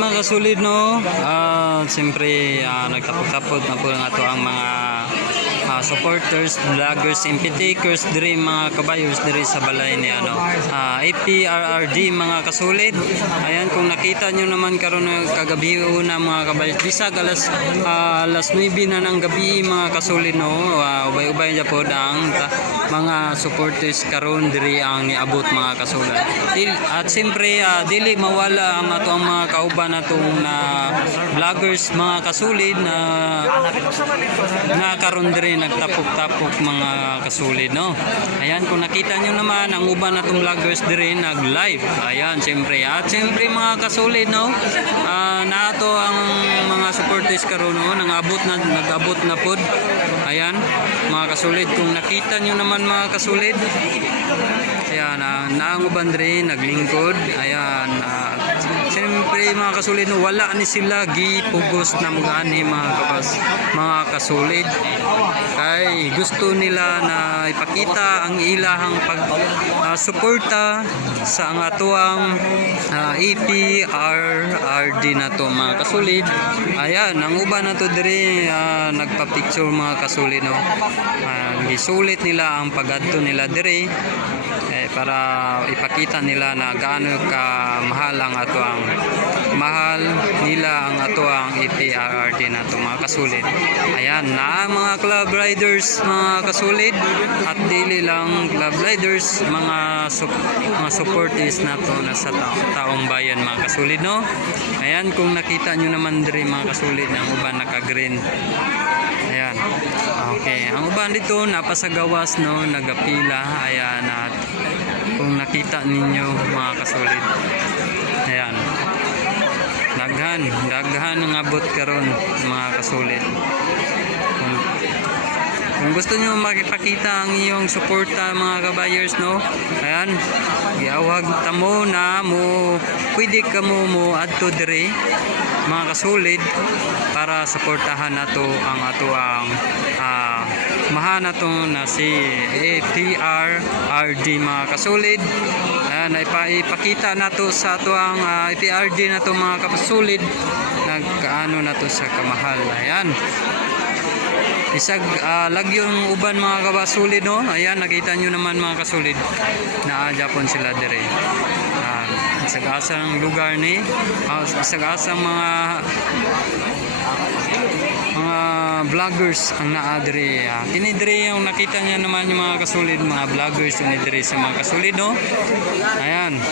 mga kasulid no. Siyempre nagtapot-tapot na po ang ato ang mga supporters, vloggers, impitakers diri mga kabayos diri sa balay ni APRRD mga kasulid. Ayan, kung nakita nyo naman karon kagabi una mga kabayos, bisag alas 9 na ng gabi mga kasulid no. Ubay-ubay na po ang mga supporters karon diri ang niabot mga kasulid. At siyempre dili mawala ang ato ang mga kauban natong na vloggers mga kasulid na karon diri nagtapok-tapok mga kasulid no. Ayan, kung nakita nyo naman ang uban natong vloggers diri nag-live. Ayan, siyempre at siyempre mga kasulid no, nato ang mga supporters karon no, nag-abot na pod. Ayan mga kasulid, kung nakita nyo naman mga kasulid, ayan, naanguban diri naglingkod. Ayan, siyempre mga kasulid no, wala ni sila gipugos na mga mga kasulid, kay gusto nila na ipakita ang ilahang suporta sa ang atuang APRRD na to mga kasulid. Ayan, ang uban na to diri nagpa-picture mga kasulid no. Gisulit nila ang pag-adto nila diri para ipakita nila na gaano ka mahal ang atuang APRRD na to mga kasulid. Ayan na mga club riders mga kasulid, at dili lang club riders, mga supporters na to na sa taong bayan mga kasulid no. Ayan, kung nakita nyo naman diri mga kasulid, ang uban naka-green. Ayan, okay, ang uban dito napasagawas no, nagapila. Ayan, at kung nakita ninyo mga kasulid, ayan, daghan ang abot karon mga kasulid. Kung gusto nyo makipakita ang iyong suporta mga kabayers no, ayan, giawag tamo na mo, pwede ka mo adto diri mga kasulid para suportahan nato ang atuang mahan nato na si APRRD mga kasulid. Ayan, ipakita nato sa atuang APRRD nato mga kasulid, nagkaano nato sa kamahal. Ayan, isag lagyong uban mga kasulid no. Ayan, nakita nyo naman mga kasulid na Japon sila dire. Isag-asang lugar ni isag-asang mga vloggers ang naa dire. Kini dire yung nakita niya naman yung mga kasulid, mga vloggers ni dire sa mga kasulid no. Ayan.